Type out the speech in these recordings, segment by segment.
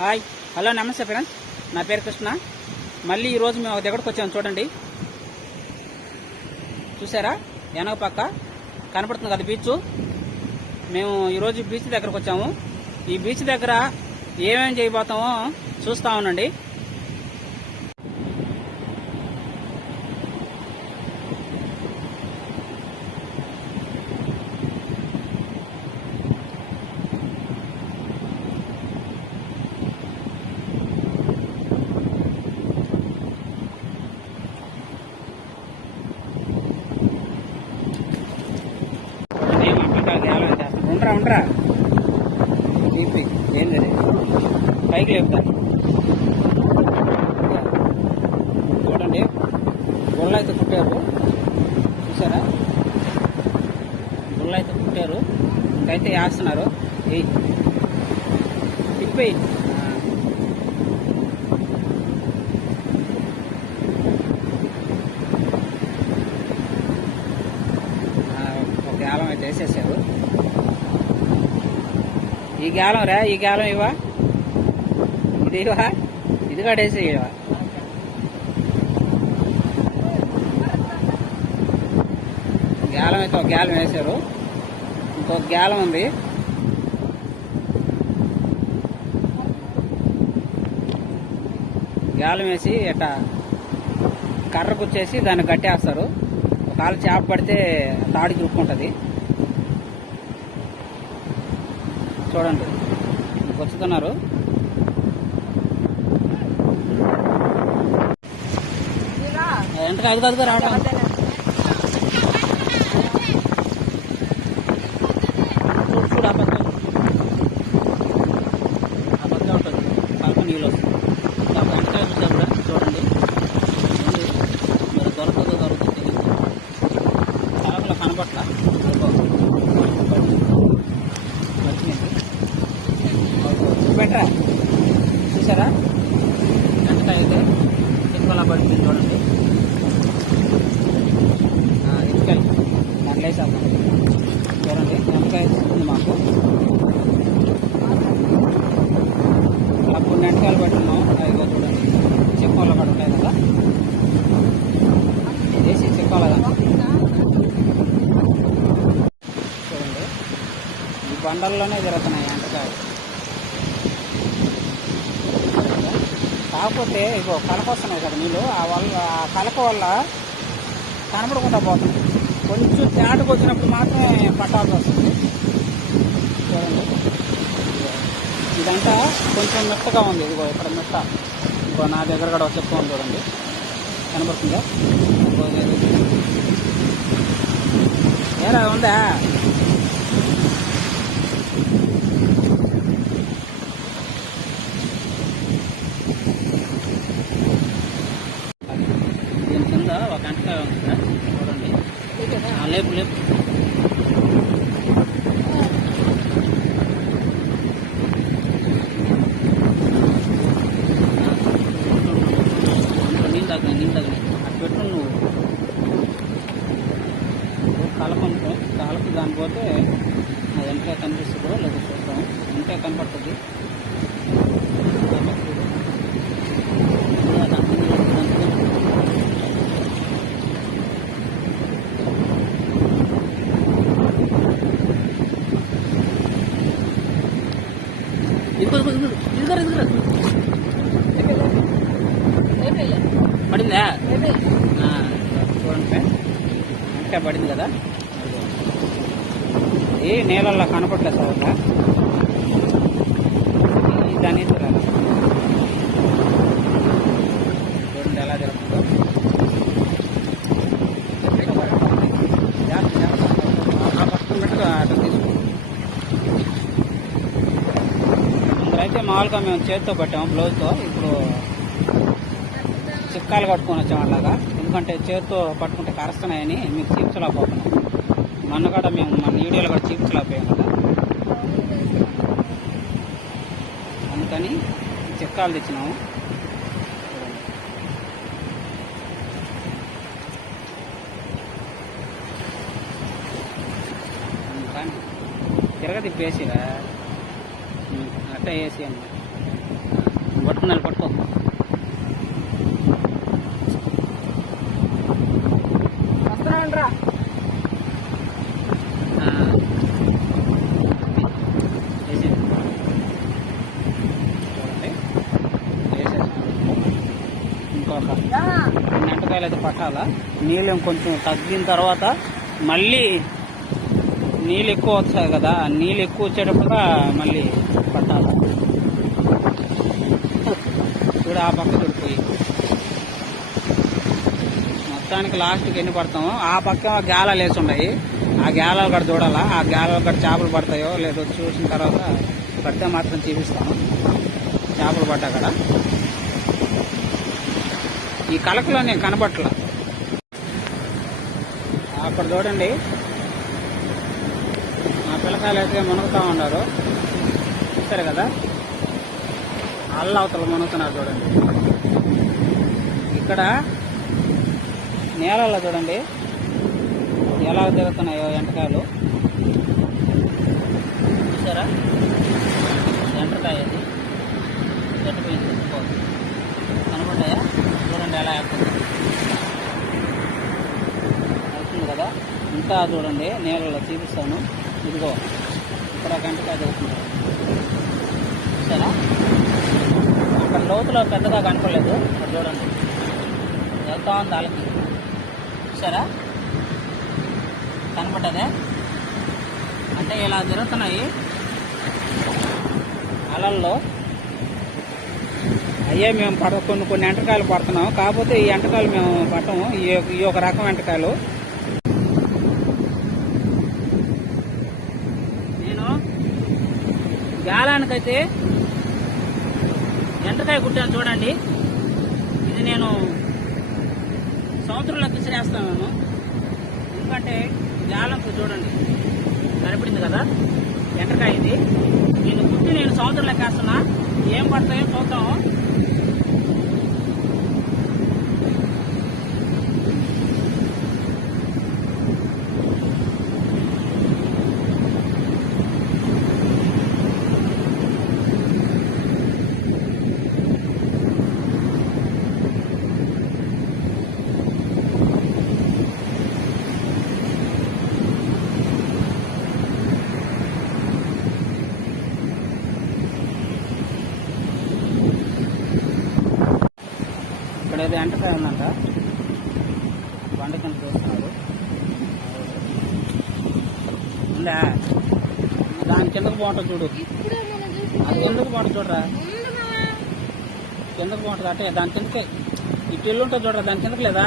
Hi hello నమస్తే friends, నా పేరు కృష్ణ. మళ్ళీ ఈరోజు మేము ఒక దగ్గరకు వచ్చాము. చూడండి, చూసారా వెనక పక్క కనపడుతుంది కదా బీచ్. మేము ఈరోజు బీచ్ దగ్గరకు వచ్చాము. ఈ బీచ్ దగ్గర ఏమేమి చేయబోతామో చూస్తా ఉండండి. ఉండరా ఏంది పైకి లేపుతా. చూడండి, గుళ్ళ అయితే కుట్టారు. చూసారా, గుళ్ళ అయితే కుట్టారు. ఇంకైతే వేస్తున్నారు. తిప్పి ఒక గాలం అయితే వేసేసారు. ఈ గాలం రా, ఈ గాలం ఇవా, ఇది ఇవా, ఇది కడేసి ఇవా. గాలం అయితే ఒక గాలం వేసారు, ఇంకొక గాలం ఉంది. గాలం వేసి ఇట్లా కర్ర కుచ్చేసి దాన్ని కట్టేస్తారు. ఒకవేళ చేప పడితే తాడికి రుక్కుంటుంది. చూడండి, వచ్చుతున్నారు. ఎంతగా అదిగా రావడం. చూడు, ఆ పక్క ఉంటుంది, పక్క నీళ్ళు వస్తుంది. ఎంతగా చూసా కూడా చూడండి. మరి దొరుకుతుందో తెలియదు. చాలా కనపట్ల బెటరా. చూసారా ఎంతకాయ అయితే ఎత్తుకలా పడుతుంది. చూడండి, ఎత్తుకాయ దాంట్లో వేసాము. చూడండి, ఎంతకాయ వస్తుంది మాకు. అలా కొన్ని ఎంటకాయలు పట్టున్నాం. అదిగో చూడండి, చెక్కలు పడుతున్నాయి కదా, వేసి చెక్కలు కదా. చూడండి, ఈ బండల్లోనే జరుగుతున్నాయి ఎంటకాయలు. కాకపోతే ఇగో కలకొస్తున్నాయి కదా నీళ్ళు, ఆ కలక వల్ల కనపడకుండా పోతుంది. కొంచెం తేటకు వచ్చినప్పుడు మాత్రమే పట్టాల్సి వస్తుంది. చూడండి, ఇదంతా కొంచెం మెత్తగా ఉంది. ఇదిగో ఇక్కడ మెత్త, ఇంకో నా దగ్గర కూడా చెప్తా ఉంది. చూడండి, కనపడుతుందా? ఏరా ఉందా? ఒక గంటకాయ ఉంది కదా, చూడండి. లేపు లేపు నీళ్ళు తగ్గని అటు పెట్టు. నువ్వు కలపనుకో, కలపి దాని పోతే అది ఎంతగా కనిపిస్తుంది కూడా లేదు. చూద్దాం, ఎంతగా కనపడుతుంది. పడిందా? చూడండి, అంటే పడింది కదా. ఏ నేలల్లో కనపడలేదు సార్. దాని చూడండి ఎలా జరుగుతుందో. పట్టుకున్నట్టుగా అటు తీసుకుంటాం. అయితే మామూలుగా మేము చేతితో పట్టాము, బ్లౌజ్తో. ఇప్పుడు చిక్కాలు కట్టుకొని వచ్చాము అలాగా. ఎందుకంటే చేతితో పట్టుకుంటే కరుస్తున్నాయని మీకు చూపించలేకపోతున్నాం. మొన్న కూడా మేము మన వీడియోలో కూడా చూపించలేకపోయాం కదా, అందుకని చిక్కాలు తెచ్చినాము. అందుకని తిరగ తిప్పేసిరా అట్లా వేసి అన్న. పట్టుకున్నాను, పట్టుకో. వస్తున్నానంట్రా. ఇంకొక 2 ఎంటకాయలు అయితే పట్టాలా. నీళ్ళు కొంచెం తగ్గిన తర్వాత మళ్ళీ నీళ్ళు ఎక్కువ వస్తాయి కదా, నీళ్ళు ఎక్కువ వచ్చేటప్పుడు మళ్ళీ పట్టాలి. చూడు ఆ పక్క దొరికిపోయి మొత్తానికి లాస్ట్కి ఎన్ని పడతామో ఆ పక్క గేలాలు వేసి ఉన్నాయి. ఆ గేలాలు కూడా చూడాలా, ఆ గేలాలు కూడా చేపలు పడతాయో లేదో చూసిన తర్వాత పడితే మాత్రం చూపిస్తాము. చేపలు పడ్డా కదా ఈ కలకలో నేను కనబట్ల. అక్కడ చూడండి మా పిల్లకాయలు అయితే మునుగుతూ ఉన్నారు, చూస్తారు కదా. అల్ల అవతల మునుగుతున్నారు చూడండి. ఇక్కడ నేలలో చూడండి ఎలా తిరుగుతున్నాయో ఎంటకాయలు, చూసారా. ఎంటకాయ అది గట్టిపోయింది, కనపడ్డాయా చూడండి ఎలా అవుతుంది కదా. ఇంకా చూడండి నేలలో చూపిస్తాను. ఇదిగో ఇక్కడ గంటకాయ దొరుకుతుంది, చూసారా. అక్కడ లోతులో పెద్దగా కనపడలేదు, అక్కడ చూడండి వెళ్తా ఉంది అలకి, చూసారా. కనపడ్డదే అంటే ఇలా జరుగుతున్నాయి అలల్లో. అయ్యే మేము కొన్ని ఎంటకాయలు పడుతున్నాం, కాకపోతే ఈ ఎంటకాయలు మేము పట్టము. ఈ ఒక రకం ఎంటకాయలు. నేను గాలానికైతే ఎంటకాయ కుట్టాను చూడండి. ఇది నేను సంవత్సరంలోకి విసిరేస్తాను నేను, ఎందుకంటే గాలంకు చూడండి కనపడింది కదా ఎంటకాయ. ఇది నేను కుట్టి నేను సంవత్సరంలోకి వేస్తున్నా, ఏం పడతాయో చూద్దాము. ఇక్కడ ఏదో ఎంటకాయ ఉందంట, బండ కింద చూస్తున్నారు. ఉందా దాని కిందకు బాగుంటుంది చూడు, అది కిందకు బాగుంటుంది చూడరా, కిందకు బాగుంటుంది. అంటే దాని కిందకే ఇటు ఇల్లు ఉంటుంది చూడరా, దాని కిందకి లేదా,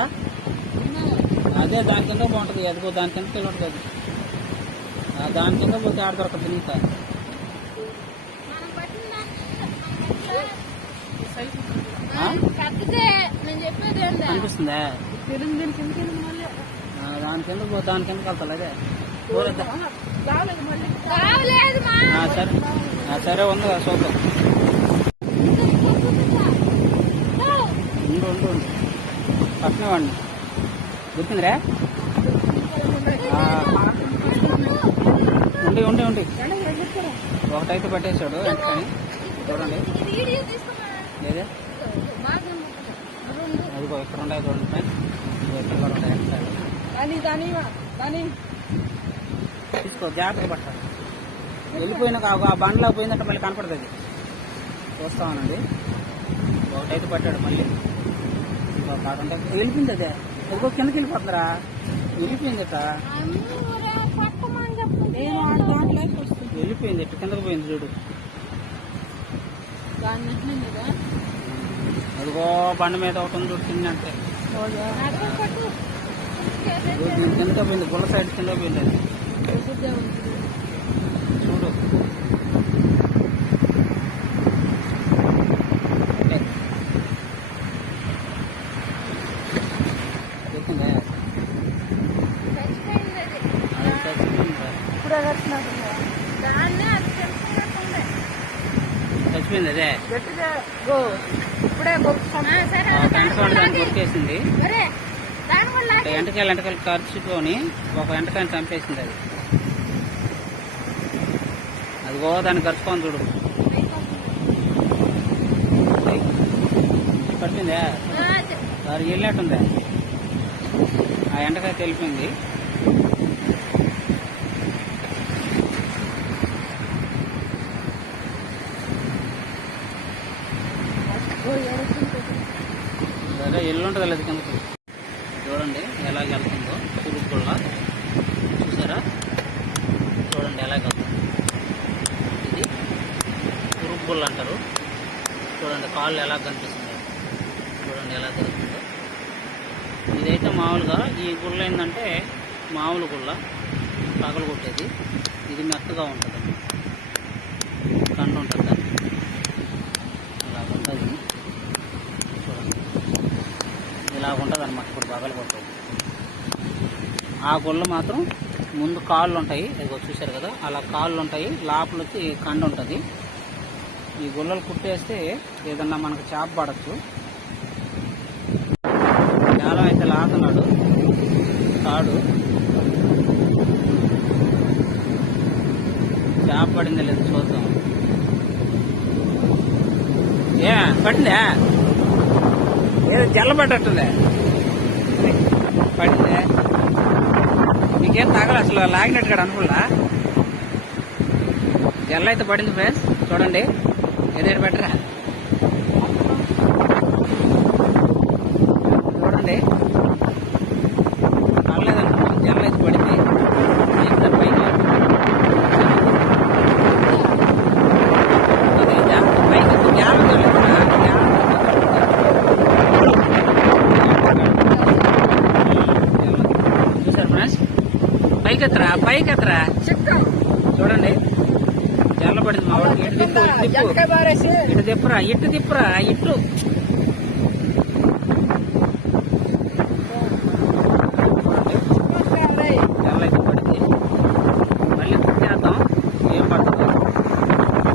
అదే దాని కింద బాగుంటుంది. అదిగో దాని కిందకి ఇల్లు ఉంటుంది, అది దాని కింద పోతే ఆడ దొరకదు నీత. అనిపిస్తుందా దాని కింద దాని కిందకి వెళ్తా. అదే సరే సరే ఉంది కదా చూద్దాం. ఉండు పక్కనే వాడిని గుర్తుందిరా. ఉండి ఒకటైతే పట్టేశాడు ఎంటకాని చూడండి. లేదే అదిగో ఇక్కడ ఉండే చూడండి ఫ్రెండ్స్, ఇక్కడ కూడా ఉంటాయి ఎంటకాయలు. తీసుకో జాగ్రత్తగా పట్టాలి. వెళ్ళిపోయినాక ఆ బండ్లో పోయిందంటే మళ్ళీ కనపడుతుంది, చూస్తామనండి. ఒకటైతే పట్టాడు మళ్ళీ కాకుండా వెళ్ళిపోయింది. అదే ఎదుగో కిందకి వెళ్ళిపోతుందిరా, వెళ్ళిపోయిందట, వెళ్ళిపోయింది ఎట్టు కిందకి పోయింది చూడు. అదిగో బండి మీద ఒకటి ఉంది చూడు తిన్నంటే, దీని కిందకే పోయింది, గుళ్ళ సైడ్ కింద పోయింది అది చూడు. చచ్చిపోయింది అదే దొరికేసింది. ఎంటకాయలు ఖర్చుకొని ఒక ఎంటకాయని చంపేసింది అది. అదిగో దాన్ని ఖర్చుకొని చూడు. సరిపోయిందా? సార్ వెళ్ళినట్టుందా? ఆ ఎండకైతే వెళ్ళిపోయింది. సరే ఎల్లుంటుంది లేదు కిందకి. చూడండి ఎలాగ వెళ్తుందో పురుగుల్లా. చూసారా? చూడండి ఎలాగ వెళ్తుంది. ఇది పురుగుళ్ళు అంటారు. చూడండి కాళ్ళు ఎలా కనిపిస్తుందో. చూడండి ఎలా తిరుగుతుందో. ఇదైతే మామూలుగా ఈ గుళ్ళ ఏంటంటే మామూలు గుళ్ళ పగలు కొట్టేది. ఇది మెత్తగా ఉంటుంది, కండ ఉంటుంది దాన్ని. అలా ఉంటుంది. చూడండి ఇలా ఉంటుంది అన్నమాట. ఇప్పుడు పగలు కొట్టేది. ఆ గుళ్ళ మాత్రం ముందు కాళ్ళు ఉంటాయి. ఇదిగో చూశారు కదా, అలా కాళ్ళు ఉంటాయి. లోపల వచ్చి కండ ఉంటుంది. ఈ గుళ్ళలు కుట్టేస్తే ఏదన్నా మనకు చేప పడచ్చు. చాలా అయితే లాగుతున్నాడు తాడు. చేప పడిందా లేదు చూద్దాం. ఏ పడిందా? ఏదో జల్ల పడ్డట్టుందే. పడిందే? నీకేం తగల అసలు లాగినట్టు కూడా అనుకున్నా. జల్ల అయితే పడింది ఫ్రెండ్స్. చూడండి ఏదైనా బెటరా. చూడండి పర్లేదనుకున్నాం. జల్ల అయితే పడింది. చూసారు ఫ్రెండ్స్? పైకెత్తరా చూడండి జల్ల పడింది. మా వాడికి ఇటు తిప్పురా, ఇటు తిప్పురా, ఇటు. జల్ల అయితే పడింది. మళ్ళీ చేద్దాం. ఏం పడుతుందో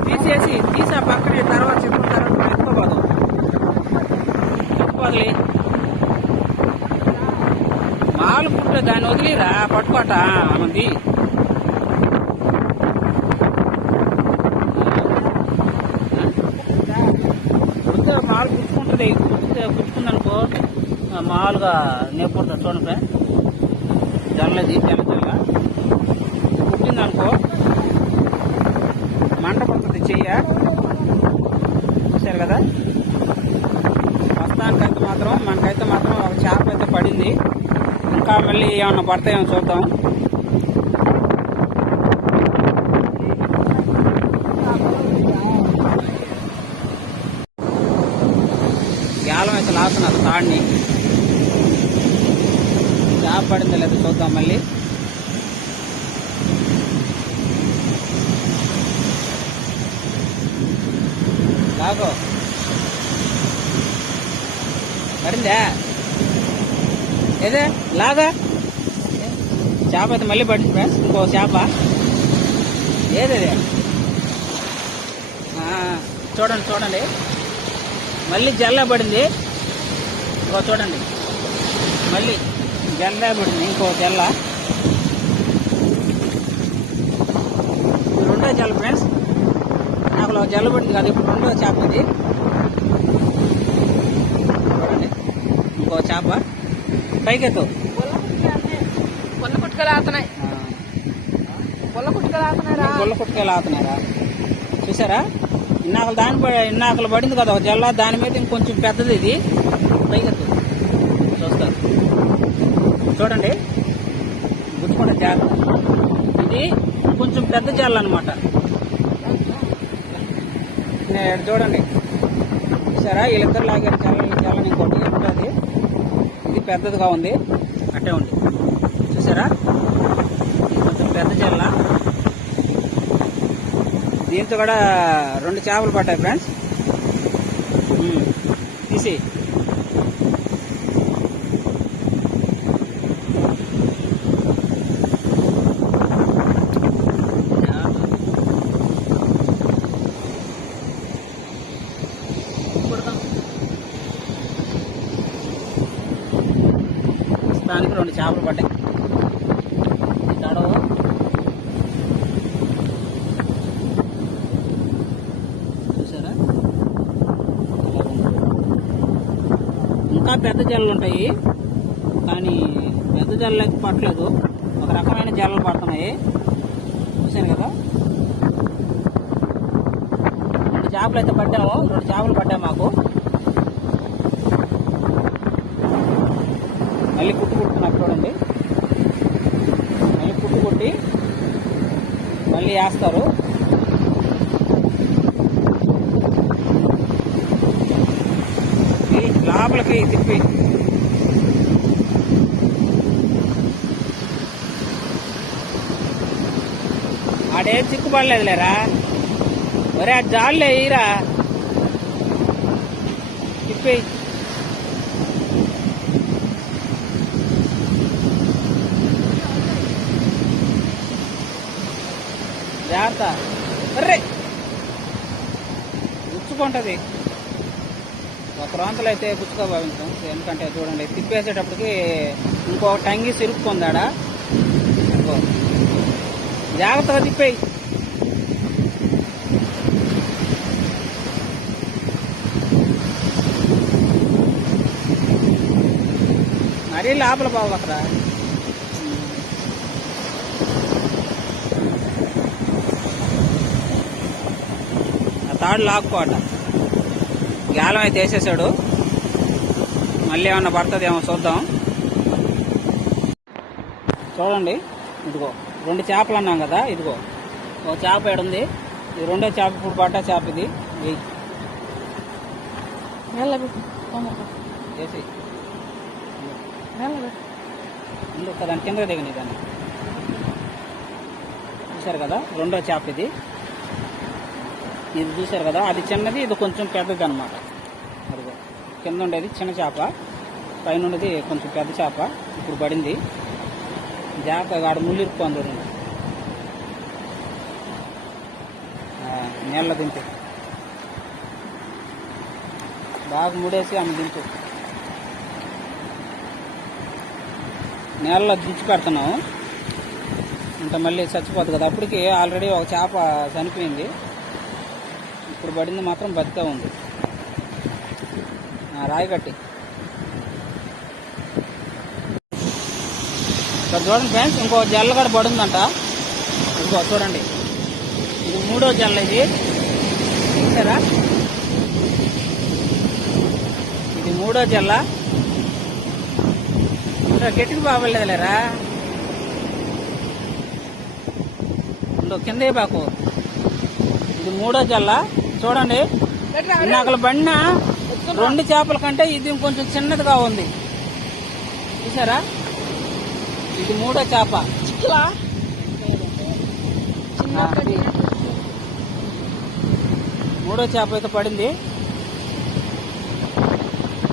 తీసి ఆ పక్కనే తర్వాత చెప్పుకున్న తర్వాత ఎత్తుకోదులే. మాలు పుట్టే దాన్ని వదిలిరా పట్టుకోట మంది. మాలు పుచ్చుకుంటుంది. పుచ్చుకుందనుకో మామూలుగా నొప్పి ఉంటుంది. చూడండి జల్లది తెల్ల పుట్టిందనుకో మంట పడుతుంది చెయ్య. చూశారు కదా? ప్రస్తుతానికైతే మాత్రం మనకైతే మాత్రం ఒక చేప అయితే పడింది. ఇంకా మళ్ళీ ఏమన్నా పడతాయేమో చూద్దాం. గాలం అయితే లాగుతున్నారు తాడిని. చేప పడిందో లేదో చూద్దాం మళ్ళీ. లాగో పడిందా? ఏదే లాగా చేప అయితే మళ్ళీ పడింది ఫ్రెండ్స్. ఇంకో చేప ఏదేదే చూడండి మళ్ళీ జల్ల పడింది. ఇంకో చూడండి మళ్ళీ జల్ల పడింది. ఇంకో జల్ల. రెండో జల్ల ఫ్రెండ్స్. నాకు జల్ల పడింది కదా, ఇప్పుడు రెండో చేప ఇది. చూడండి ఇంకో చేప. పైకెత్తు. పుల్ల కుట్టుకలు ఆతున్నారా? చూసారా? ఇన్నాకలు పడింది కదా ఒక జల్ల. దాని మీద ఇంకొంచెం పెద్దది ఇది. పైకెత్తు చూస్తారు. చూడండి గుర్తుకుంటే జాగ్రత్త. ఇది కొంచెం పెద్ద జల్ల అనమాట. చూడండి చూసారా? వీళ్ళిద్దరు లాగారు జల్లని. ఇంకోటి ఉంటుంది. ఇది పెద్దదిగా ఉంది. అట్టే ఉంది. చూసారా? కొంచెం పెద్ద జల్ల. దీంతో కూడా 2 చేపలు పట్టాయి ఫ్రెండ్స్. తీసి ప్రస్తుతానికి 2 చేపలు పడ్డాయి. చూసారా? పెద్ద జల్లు ఉంటాయి, కానీ పెద్ద జల్లు అయితే పట్టలేదు, ఒక రకమైన జల్లలు పడుతున్నాయి. చూశాను కదా, 2 చేపలు అయితే పడ్డాము, 2 చేపలు పడ్డాము మాకు. మళ్ళీ పుట్టు పుట్టుకున్నారు చూడండి, మళ్ళీ పుట్టు పుట్టి మళ్ళీ వేస్తారు. లోపలికి తిప్పి ఆడేం చిక్కుపడలేదు లేరా, ఒరే ఆ జాళ్ళే ఇరా తిప్పి. జాగ్రత్త, అర్రే గుచ్చుకుంటుంది. ఒక ప్రాంతంలో అయితే గుచ్చుకో భావించాం, ఎందుకంటే చూడండి తిప్పేసేటప్పటికి ఇంకో టంగి సిరుక్కుందాడా. జాగ్రత్తగా తిప్పేయి. మరీ లోపల బాబు అక్కడ ఆ తాడు లాక్కోట. గాలం అయితే వేసేసాడు, మళ్ళీ ఏమన్నా పడుతుందేమో చూద్దాం. చూడండి, ఇదిగో 2 చేపలు అన్నాం కదా, ఇదిగో ఒక చేప ఏడుంది, ఇది 2వ చేప. ఇప్పుడు పడ్డ చేప ఇది. వేసి దాని కింద దిగని దాన్ని. చూసారు కదా, 2వ చేప ఇది. ఇది చూసారు కదా, అది చిన్నది, ఇది కొంచెం పెద్దది అనమాట. అదిగో కింద ఉండేది చిన్న చేప, పైన ఉండేది కొంచెం పెద్ద చేప. ఇప్పుడు పడింది. జాగ్రత్తగా ఆడ ముళ్ళు ఇరుక్కోండి. నీళ్ళ దింపు బాగా ముడేసి ఆమె దింపు. నీళ్ళలో దించి పెడుతున్నాము, ఇంకా మళ్ళీ చచ్చిపోతుంది కదా. అప్పటికి ఆల్రెడీ ఒక చేప చనిపోయింది, ఇప్పుడు పడింది మాత్రం బతికే ఉంది. రాయి కట్టి ఇక్కడ చూడండి ఫ్రెండ్స్, ఇంకో జల్ల కూడా పడుందంట. ఇంకో చూడండి, ఇది 3వ జల్ల. ఇది చూసారా, ఇది 3వ జల్ల. గట్టికి బాగలేదులేరా, కిందే బాకు. ఇది 3వ జల్ల. చూడండి, నాకు బండిన 2 చేపల కంటే ఇది కొంచెం చిన్నదిగా ఉంది. చూసారా, ఇది 3వ చేప. 3వ చేప అయితే పడింది.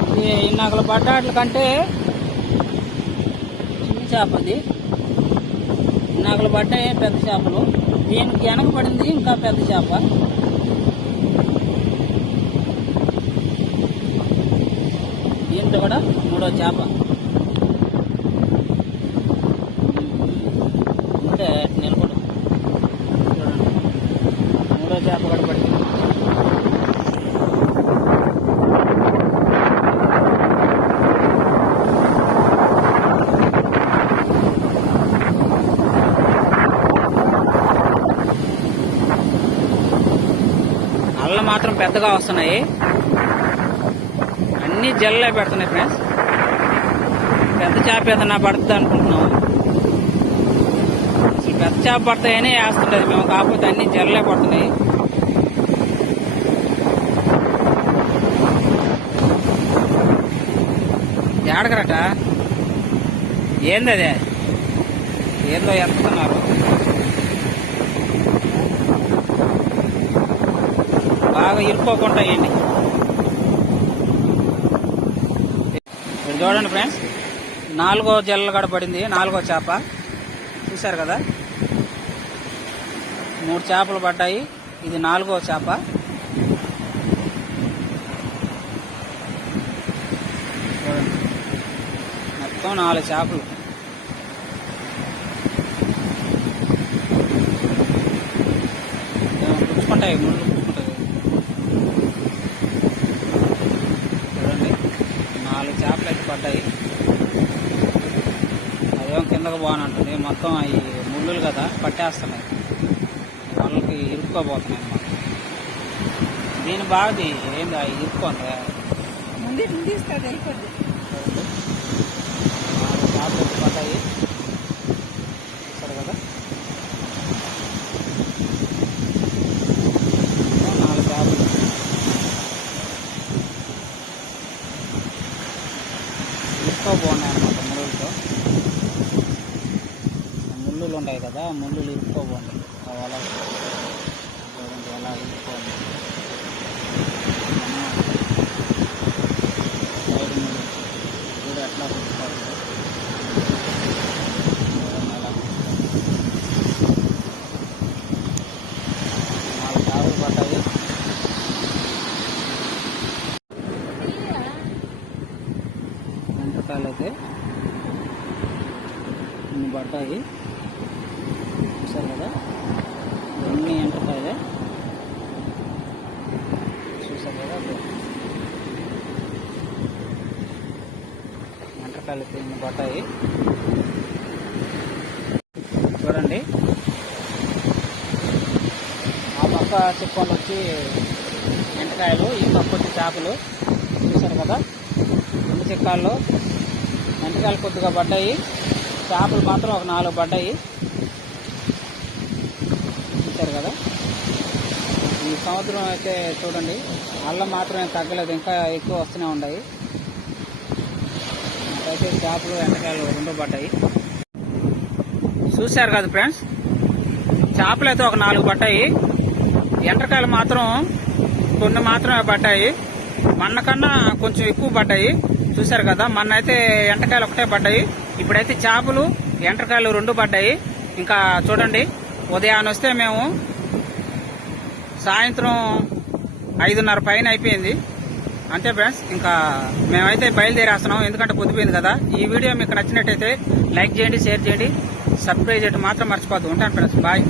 ఇది నాకు పడ్డాట్ల కంటే చిన్న చేప. అది నాకు పడ్డాయి పెద్ద చేపలు, దీనికి వెనక పడింది ఇంకా పెద్ద చేప. దీంట్లో కూడా 3వ చేప. అంటే నిలబడు చూడండి, 3వ చేప కూడా పడింది. అల్ల మాత్రం పెద్దగా వస్తున్నాయి, అన్ని జల్లే పెడుతున్నాయి ఫ్రెండ్స్. పెద్ద చేప ఏదన్నా పడుతుంది అనుకుంటున్నాం, అసలు పెద్ద చేప పడతాయని వేస్తుండేది మేము, కాకపోతే అన్ని జల్లే పడుతున్నాయి. ఏడకరట ఏంది అదే, ఏందో ఎత్తుతున్నారు. బాగా ఇరుక్కోకుండా వేయండి. మీరు చూడండి ఫ్రెండ్స్, 4వ జల్ల కూడా పడింది, 4వ చేప. చూశారు కదా, 3 చేపలు పడ్డాయి, ఇది 4వ చేప. చూడండి, మొత్తం 4 చేపలు. పుచ్చుకుంటాయి, ముళ్ళు పుచ్చుకుంటాయి. చూడండి, 4 చేపలు పడ్డాయి. అదేమో కిందకు బాగానంటుంది. మొత్తం అవి ముళ్ళులు కదా పట్టేస్తున్నాయి, వాళ్ళకి ఇరుక్కోబోతున్నాయి అన్నమాట. దీని బాగా ఏంది అవి ఇరుక్కోండి. ముందు తీస్తుంది అయిపోద్ది. చేపలు పడ్డాయి చూసారు కదా. 4 చేపలు. ఇరుక్కో బాగున్నాయి అన్నమాట ముళ్ళులతో. ముళ్ళులు ఉంటాయి కదా, ముళ్ళులు ఇరుక్కో బాగున్నాయి. అలా చూడండి ఎలా ఇరుక్కోండి. సైడ్ ముళ్ళు చూడు ఎట్లా కుట్టుకోవాలి. ఎలా 4 చేపలు పడ్డాయి. ఎంటకాయలు అయితే ఇన్ని పడ్డాయి చూసారు కదా. ఇవన్నీ ఎంటకాయలే చూసారు కదా. ఎంటకాయలు అయితే ఇన్ని పడ్డాయి చూడండి. ఆ పక్క చిక్కోళ్ళు వచ్చి ఎంటకాయలు, ఈ పక్క వచ్చి చేపలు చూసారు కదా. 2 చిక్కాల్లో ఎంటకాయలు కొద్దిగా పడ్డాయి, చేపలు మాత్రం ఒక 4 పడ్డాయి చూసారు కదా. ఈ సముద్రం అయితే చూడండి, అల్లం మాత్రమే తగ్గలేదు, ఇంకా ఎక్కువ వస్తూనే ఉన్నాయి. నాకైతే చేపలు ఎంటకాయలు 2 పడ్డాయి చూశారు కదా ఫ్రెండ్స్. చేపలు అయితే ఒక 4 పడ్డాయి, ఎంటకాయలు మాత్రం కొన్ని మాత్రమే పడ్డాయి. మన్న కన్నా కొంచెం ఎక్కువ పడ్డాయి చూశారు కదా. మొన్న అయితే ఎంటకాయలు ఒకటే పడ్డాయి, ఇప్పుడైతే చేపలు ఎంటకాయలు 2 పడ్డాయి. ఇంకా చూడండి, ఉదయాన్నే వస్తే మేము సాయంత్రం 5:30 పైన అయిపోయింది అంతే ఫ్రెండ్స్. ఇంకా మేమైతే బయలుదేరేస్తున్నాం, ఎందుకంటే పొద్దుపోయింది కదా. ఈ వీడియో మీకు నచ్చినట్టయితే లైక్ చేయండి, షేర్ చేయండి, సబ్స్క్రైబ్ చేయడం మాత్రం మర్చిపోద్దు. ఉంటాను ఫ్రెండ్స్, బాయ్.